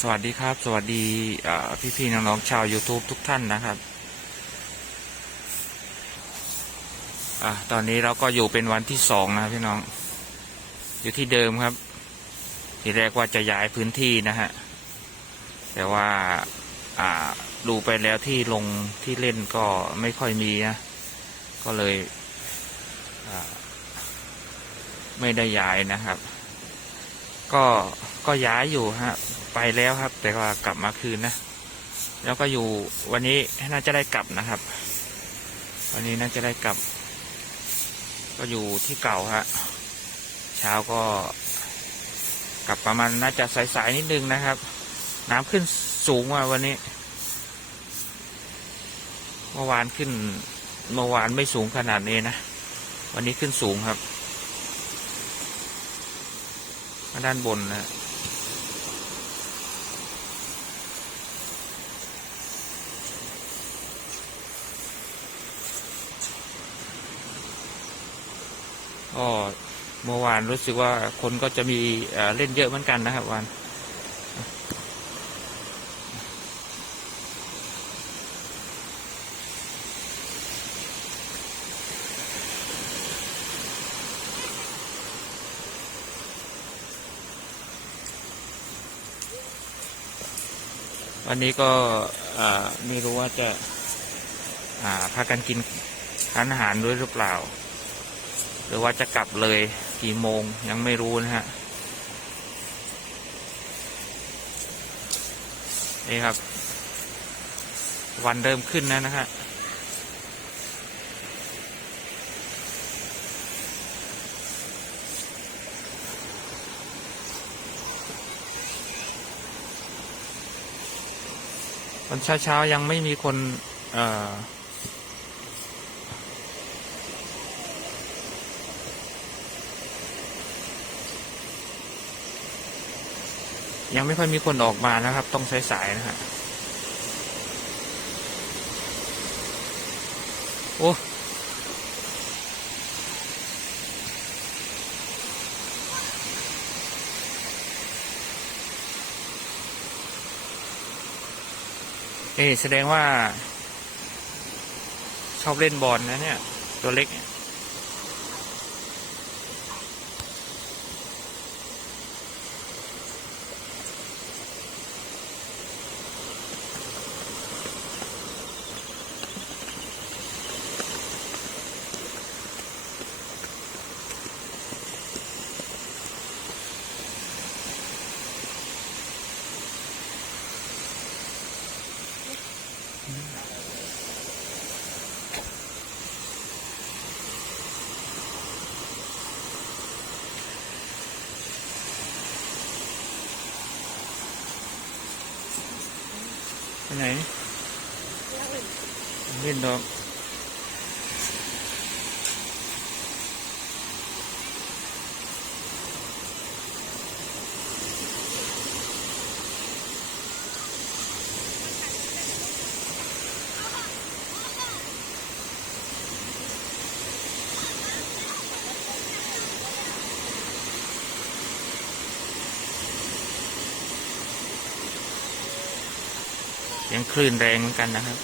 สวัสดีครับ สวัสดีพี่พี่ๆน้องๆชาว YouTube ทุกท่านนะครับอตอนนี้เราก็อยู่เป็นวันที่สองนะครับพี่น้อง อยู่ที่เดิมครับ ทีแรกว่าจะย้ายพื้นที่นะฮะ แต่ว่าดูไปแล้วที่ลงที่เล่นก็ไม่ค่อยมีนะ ก็เลยไม่ได้ย้ายนะครับ ก็ก็ย้ายอยู่ฮะ ไปแล้วครับ แต่ว่ากลับมาคืนนะ แล้วก็อยู่วันนี้น่าจะได้กลับนะครับ วันนี้น่าจะได้กลับ ก็อยู่ที่เก่าฮะ เช้าก็ กลับประมาณน่าจะสายๆนิดนึงนะครับ น้ำขึ้นสูงว่าวันนี้ เมื่อวานขึ้นเมื่อวานไม่สูงขนาดนี้นะ วันนี้ขึ้นสูงครับมา ด้านบนนะก็เมื่อวานรู้สึกว่าคนก็จะมีเล่นเยอะเหมือนกันนะครับวัน วันนี้ก็ไม่รู้ว่าจะาพากันกินทานอาหารด้วยหรือเปล่า หรือว่าจะกลับเลยกี่โมงยังไม่รู้นะฮะนี่ครับ วันเริ่มขึ้นแล้วนะฮะ ตอนเช้าๆยังไม่มีคน เอ่อ ยังไม่ค่อยมีคนออกมานะครับ ต้องสายๆนะฮะโอ้ เอ๊แสดงว่า ชอบเล่นบอลนะเนี่ย ตัวเล็กเนี่ย ไปไหนเล่นดอก ยังคลื่นแรงเหมือนกันนะครับ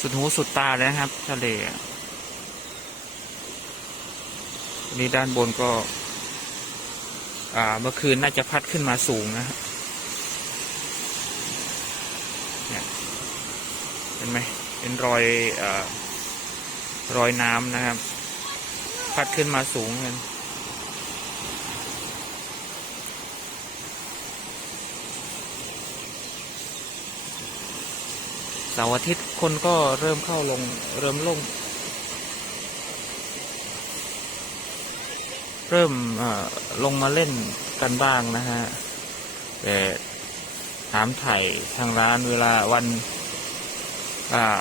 สุดหูสุดตาเลยนะครับทะเล นี่ด้านบนก็ อ่า เมื่อคืนน่าจะพัดขึ้นมาสูงนะฮะเห็นไหมเป็นรอยอรอยน้ำนะครับ พัดขึ้นมาสูงกันเสาร์อาทิตย์คนก็เริ่มเข้าลง เริ่มลง เริ่มลงมาเล่นกันบ้างนะฮะแต่ถามไถ่ทางร้านเวลาวันอ่า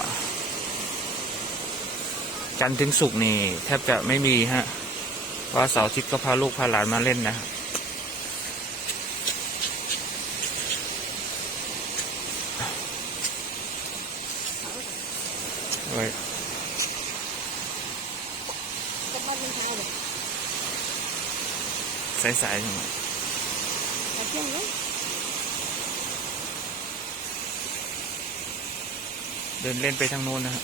จันทร์ถึงศุกร์นี่แทบจะไม่มีฮะเพราะว่าเสาร์อาทิตย์ก็พาลูกพาหลานมาเล่นนะโอ้ยก็บ้านมันเช้ย สายๆนี่แต่เที่ยงเลยเดินเล่นไปทางโน้นนะฮะ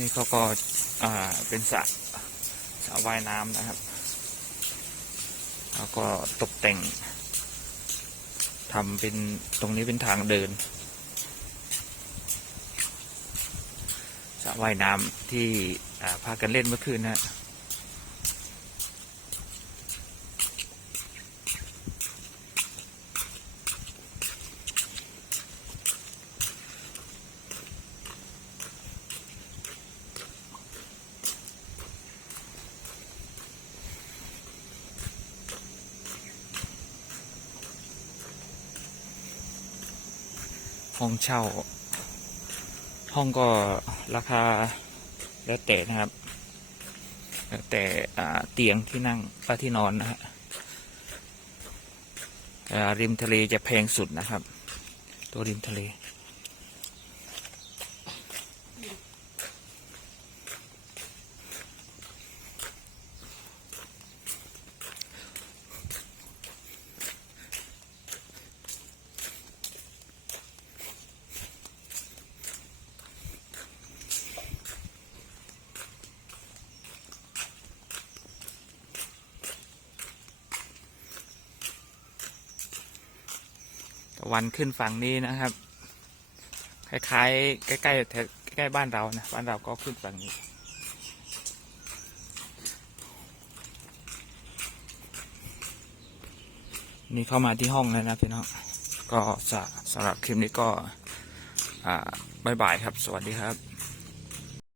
นี่เขาก็เป็นสระสระว่ายน้ำนะครับแล้วก็ตกแต่งทำเป็นตรงนี้เป็นทางเดินสระว่ายน้ำที่พากันเล่นเมื่อคืนนะ ห้องเช่า ห้องก็ราคาแล้วแต่นะครับแล้วแต่เตียงที่นั่งก็ที่นอนนะฮะริมทะเลจะแพงสุดนะครับ ตัวริมทะเล วันขึ้นฝั่งนี้นะครับ คล้ายๆ ใกล้ๆแใกล้ๆบ้านเรานะบ้านเราก็ขึ้นฝั่งนี้ นี่เข้ามาที่ห้องแล้วนะพี่น้องก็สำหรับคลิปนี้ก็อ่าบายบายครับ สวัสดีครับ